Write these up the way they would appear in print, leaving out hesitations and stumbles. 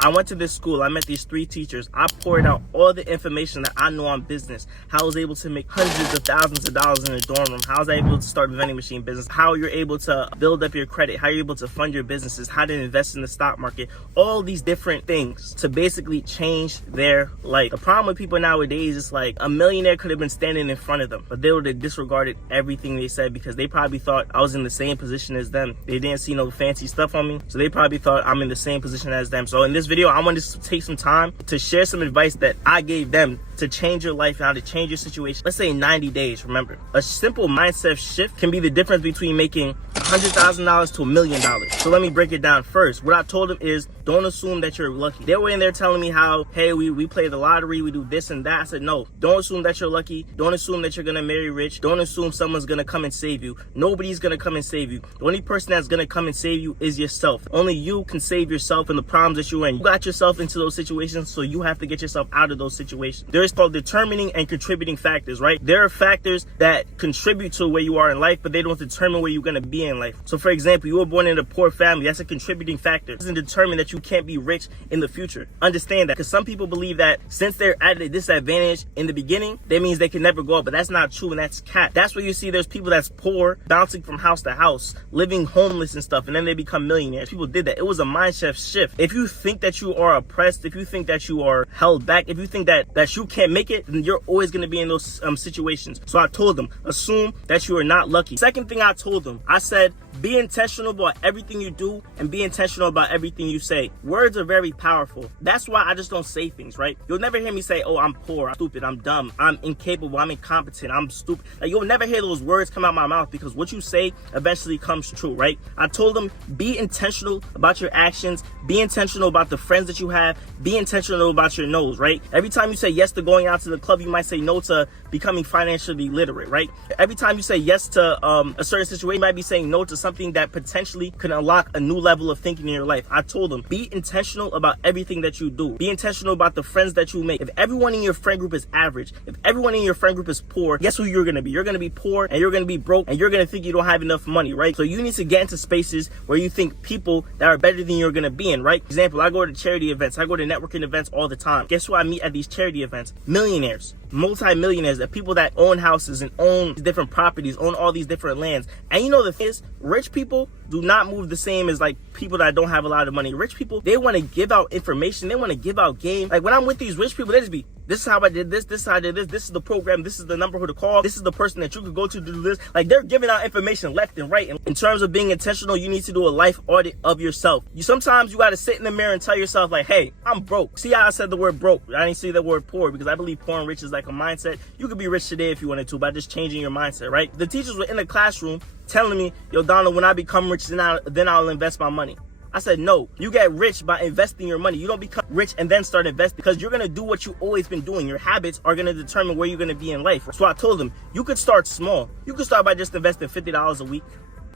I went to this school, I met these 3 teachers, I poured out all the information that I know on business, how I was able to make hundreds of thousands of dollars in a dorm room, how I was able to start a vending machine business, how you're able to build up your credit, how you're able to fund your businesses, how to invest in the stock market, all these different things to basically change their life. The problem with people nowadays is like a millionaire could have been standing in front of them, but they would have disregarded everything they said because they probably thought I was in the same position as them. They didn't see no fancy stuff on me, so they probably thought I'm in the same position as them. So in this video, I wanted to take some time to share some advice that I gave them to change your life and how to change your situation. Let's say 90 days. Remember, a simple mindset shift can be the difference between making $100,000 to $1 million. So let me break it down first. What I told them is, don't assume that you're lucky. They were in there telling me how, hey, we play the lottery, we do this and that. I said, no, don't assume that you're lucky. Don't assume that you're gonna marry rich. Don't assume someone's gonna come and save you. Nobody's gonna come and save you. The only person that's gonna come and save you is yourself. Only you can save yourself and the problems that you're in. You got yourself into those situations, so you have to get yourself out of those situations. There is called determining and contributing factors, right? There are factors that contribute to where you are in life, but they don't determine where you're gonna be in life. So for example, you were born in a poor family. That's a contributing factor. It doesn't determine that you can't be rich in the future. Understand that, because some people believe that since they're at a disadvantage in the beginning, that means they can never go up, but that's not true, and that's cap. That's where you see there's people that's poor, bouncing from house to house, living homeless and stuff, and then they become millionaires. People did that. It was a mindset shift. If you think that you are oppressed, if you think that you are held back, if you think that you can't make it, then you're always going to be in those situations. So I told them, assume that you are not lucky. Second thing I told them, I said, be intentional about everything you do and be intentional about everything you say. Words are very powerful. That's why I just don't say things, right? You'll never hear me say, oh, I'm poor, I'm stupid, I'm dumb, I'm incapable, I'm incompetent, I'm stupid. Like, you'll never hear those words come out my mouth, because what you say eventually comes true, right? I told them, be intentional about your actions, be intentional about the friends that you have, be intentional about your no's, right? Every time you say yes to going out to the club, you might say no to becoming financially literate, right? Every time you say yes to a certain situation, you might be saying no to something that potentially can unlock a new level of thinking in your life. I told them, be intentional about everything that you do. Be intentional about the friends that you make. If everyone in your friend group is average, if everyone in your friend group is poor, guess who you're going to be? You're going to be poor, and you're going to be broke, and you're going to think you don't have enough money, right? So you need to get into spaces where you think people that are better than you're going to be in, right? Example, I go to charity events. I go to networking events all the time. Guess who I meet at these charity events? Millionaires, multi-millionaires, that people that own houses and own different properties, own all these different lands. And you know the thing is, rich people do not move the same as like people that don't have a lot of money. Rich people, they want to give out information, they want to give out game. Like when I'm with these rich people, they just be, this is how I did this, this is how I did this is the program, this is the number who to call, this is the person that you could go to do this. Like, they're giving out information left and right. And in terms of being intentional, you need to do a life audit of yourself. Sometimes you got to sit in the mirror and tell yourself, like, hey, I'm broke. See how I said the word broke? I didn't say the word poor, because I believe poor and rich is like a mindset. You could be rich today if you wanted to by just changing your mindset, right? The teachers were in the classroom telling me, yo, Donald, when I become rich, then I'll invest my money. I said, no, you get rich by investing your money. You don't become rich and then start investing, because you're going to do what you've always been doing. Your habits are going to determine where you're going to be in life. So I told them, you could start small. You could start by just investing $50 a week.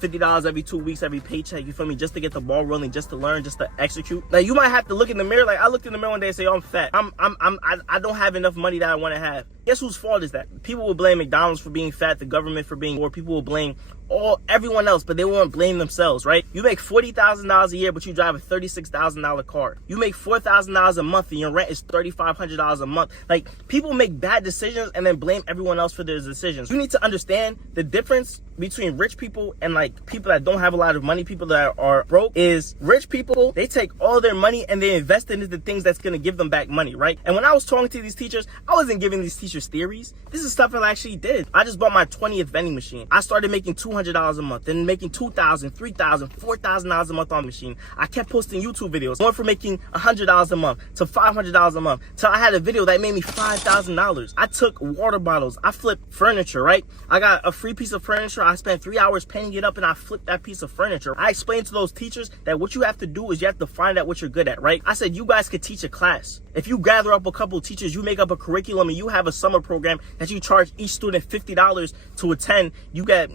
$50 every 2 weeks, every paycheck, you feel me? Just to get the ball rolling, just to learn, just to execute. Now you might have to look in the mirror. Like, I looked in the mirror one day and say, oh, I'm fat. I don't have enough money that I want to have. Guess whose fault is that? People will blame McDonald's for being fat, the government for being poor. People will blame everyone else, but they won't blame themselves, right? You make $40,000 a year, but you drive a $36,000 car. You make $4,000 a month, and your rent is $3,500 a month. Like, people make bad decisions and then blame everyone else for their decisions. You need to understand the difference between rich people and like people that don't have a lot of money, people that are broke, is rich people, they take all their money and they invest it into things that's going to give them back money, right? And when I was talking to these teachers, I wasn't giving these teachers theories. This is stuff I actually did. I just bought my 20th vending machine. I started making $200 a month, then making $2,000, $3,000, $4,000 a month on the machine. I kept posting YouTube videos, went from making $100 a month to $500 a month, till I had a video that made me $5,000. I took water bottles, I flipped furniture, right? I got a free piece of furniture, I spent 3 hours painting it up, and I flipped that piece of furniture. I explained to those teachers that what you have to do is you have to find out what you're good at, right? I said, you guys could teach a class. If you gather up a couple of teachers, you make up a curriculum, and you have a summer program that you charge each student $50 to attend, you get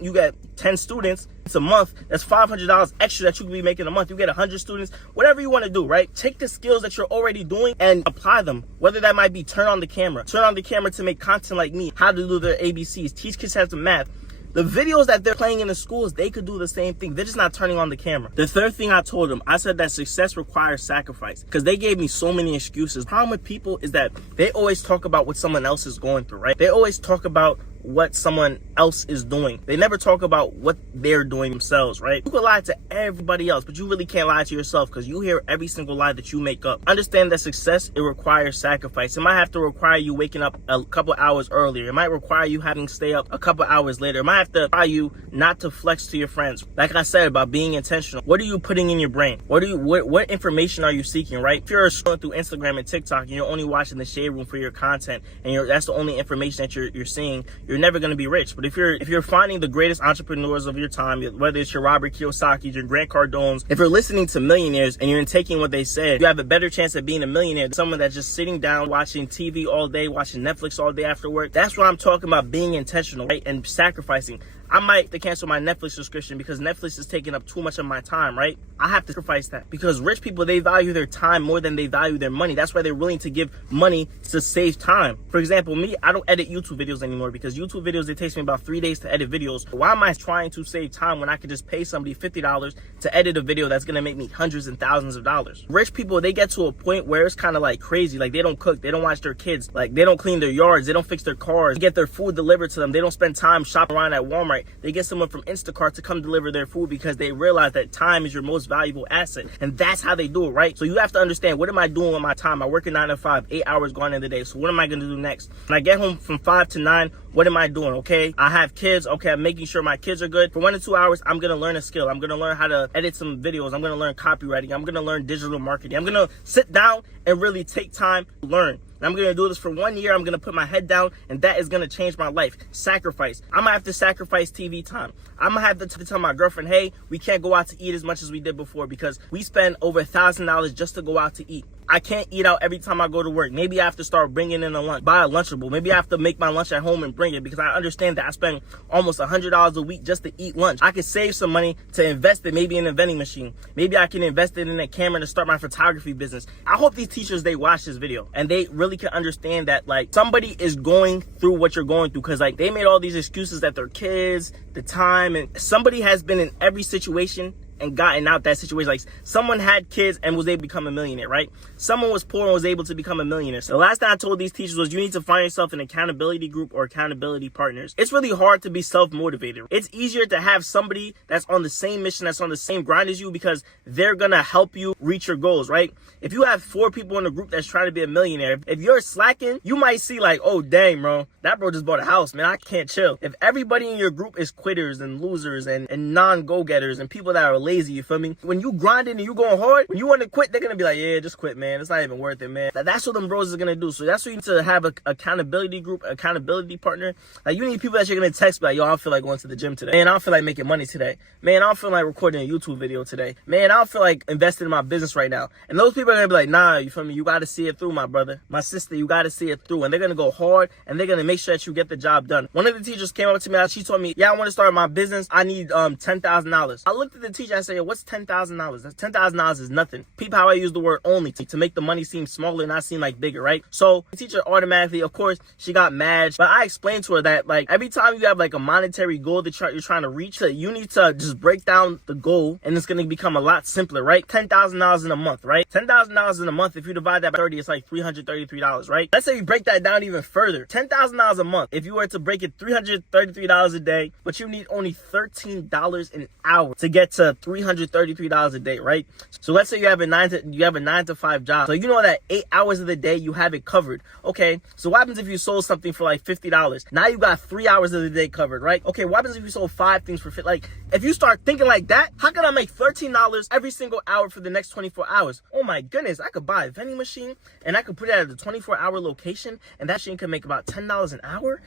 10 students, it's a month, that's $500 extra that you could be making a month. You get 100 students, whatever you want to do, right? Take the skills that you're already doing and apply them. Whether that might be turn on the camera to make content like me, how to do their ABCs, teach kids how to math. The videos that they're playing in the schools, they could do the same thing. They're just not turning on the camera. The third thing I told them, I said that success requires sacrifice, because they gave me so many excuses. The problem with people is that they always talk about what someone else is going through, right? They always talk about what someone else is doing. They never talk about what they're doing themselves, right? You can lie to everybody else, but you really can't lie to yourself, because you hear every single lie that you make up. Understand that success, it requires sacrifice. It might have to require you waking up a couple hours earlier. It might require you having to stay up a couple hours later. It might have to require you not to flex to your friends. Like I said about being intentional. What are you putting in your brain? What information are you seeking, right? If you're scrolling through Instagram and TikTok and you're only watching the shade room for your content, and that's the only information that you're seeing, you're never going to be rich. But if you're finding the greatest entrepreneurs of your time, whether it's your Robert Kiyosaki's, your Grant Cardone's, if you're listening to millionaires and you're taking what they said, you have a better chance of being a millionaire than someone that's just sitting down watching TV all day, watching Netflix all day after work. That's what I'm talking about, being intentional, right? And sacrificing. I might have to cancel my Netflix subscription because Netflix is taking up too much of my time, right? I have to sacrifice that, because rich people, they value their time more than they value their money. That's why they're willing to give money to save time. For example, me, I don't edit YouTube videos anymore, because YouTube videos, it takes me about 3 days to edit videos. Why am I trying to save time when I could just pay somebody $50 to edit a video that's going to make me hundreds and thousands of dollars? Rich people, they get to a point where it's kind of like crazy. Like, they don't cook, they don't watch their kids, like they don't clean their yards, they don't fix their cars, they get their food delivered to them, they don't spend time shopping around at Walmart. They get someone from Instacart to come deliver their food, because they realize that time is your most valuable asset. And that's how they do it, right? So you have to understand, what am I doing with my time? I work a 9 to 5, 8 hours gone in the day. So what am I going to do next? When I get home from 5 to 9, what am I doing? Okay, I have kids. Okay, I'm making sure my kids are good. For 1 to 2 hours, I'm going to learn a skill. I'm going to learn how to edit some videos. I'm going to learn copywriting. I'm going to learn digital marketing. I'm going to sit down and really take time to learn. And I'm going to do this for 1 year. I'm going to put my head down, and that is going to change my life. Sacrifice. I'm going to have to sacrifice TV time. I'm going to have to tell my girlfriend, hey, we can't go out to eat as much as we did before, because we spend over $1,000 just to go out to eat. I can't eat out every time I go to work. Maybe I have to start bringing in a lunch, buy a Lunchable. Maybe I have to make my lunch at home and bring it, because I understand that I spend almost $100 a week just to eat lunch. I could save some money to invest it maybe in a vending machine. Maybe I can invest it in a camera to start my photography business. I hope these teachers, they watch this video and they really can understand that, like, somebody is going through what you're going through, because like they made all these excuses that their kids, the time, and somebody has been in every situation and gotten out that situation. Like, someone had kids and was able to become a millionaire, right? Someone was poor and was able to become a millionaire. So the last thing I told these teachers was, you need to find yourself an accountability group or accountability partners. It's really hard to be self-motivated. It's easier to have somebody that's on the same mission, that's on the same grind as you, because they're gonna help you reach your goals, right? If you have 4 people in a group that's trying to be a millionaire, if you're slacking, you might see like, oh dang, bro, that bro just bought a house, man, I can't chill. If everybody in your group is quitters and losers and non-go-getters and people that are lazy, you feel me? When you grinding and you going hard, when you want to quit, they're gonna be like, yeah, just quit, man, it's not even worth it, man. That's what them bros is gonna do. So that's what you need to have, a accountability group, accountability partner. Like, you need people that you're gonna text, like, yo, I don't feel like going to the gym today, man, I don't feel like making money today, man, I don't feel like recording a YouTube video today, man, I don't feel like investing in my business right now. And those people are gonna be like, nah, you feel me? You gotta see it through, my brother, my sister, you gotta see it through. And they're gonna go hard and they're gonna make sure that you get the job done. One of the teachers came up to me, she told me, yeah, I want to start my business, I need $10,000. I looked at the teacher, I said, what's $10,000? That's $10,000 is nothing. Peep how I use the word only to make the money seem smaller and not seem like bigger, right? So the teacher automatically, of course, she got mad, but I explained to her that, like, every time you have like a monetary goal that you're trying to reach, you need to just break down the goal, and it's gonna become a lot simpler, right? $10,000 in a month, right? $10,000 in a month, if you divide that by 30, it's like $333, right? Let's say you break that down even further. $10,000 a month. If you were to break it $333 a day, but you need only $13 an hour to get to $333 a day, right? So let's say you have a 9 to 5 job. So you know that 8 hours of the day you have it covered. Okay, so what happens if you sold something for like $50? Now you got 3 hours of the day covered, right? Okay, what happens if you sold 5 things for $50? Like, if you start thinking like that, how can I make $13 every single hour for the next 24 hours? Oh my goodness, I could buy a vending machine and I could put it at a 24-hour location, and that machine could make about $10 an hour.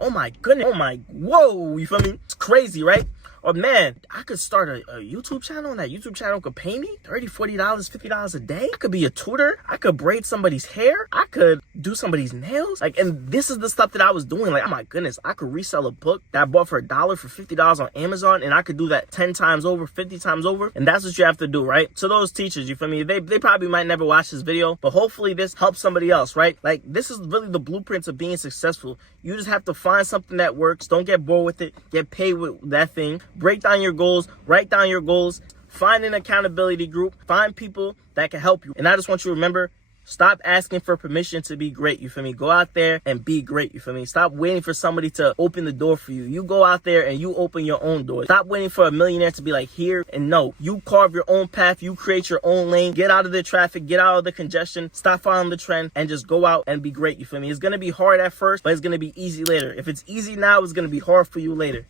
Oh my goodness. Oh my, whoa, you feel me? It's crazy, right? Or man, I could start a YouTube channel, and that YouTube channel could pay me $30, $40, $50 a day. I could be a tutor. I could braid somebody's hair. I could do somebody's nails. Like, and this is the stuff that I was doing. Like, oh my goodness, I could resell a book that I bought for $1 for $50 on Amazon, and I could do that 10 times over, 50 times over. And that's what you have to do, right? So those teachers, you feel me? They probably might never watch this video, but hopefully this helps somebody else, right? Like, this is really the blueprints of being successful. You just have to find something that works. Don't get bored with it. Get paid with that thing. Break down your goals. Write down your goals. Find an accountability group. Find people that can help you. And I just want you to remember, stop asking for permission to be great, you feel me? Go out there and be great, you feel me? Stop waiting for somebody to open the door for you. You go out there and you open your own door. Stop waiting for a millionaire to be like, here and no. You carve your own path. You create your own lane. Get out of the traffic. Get out of the congestion. Stop following the trend and just go out and be great, you feel me? It's going to be hard at first, but it's going to be easy later. If it's easy now, it's going to be hard for you later.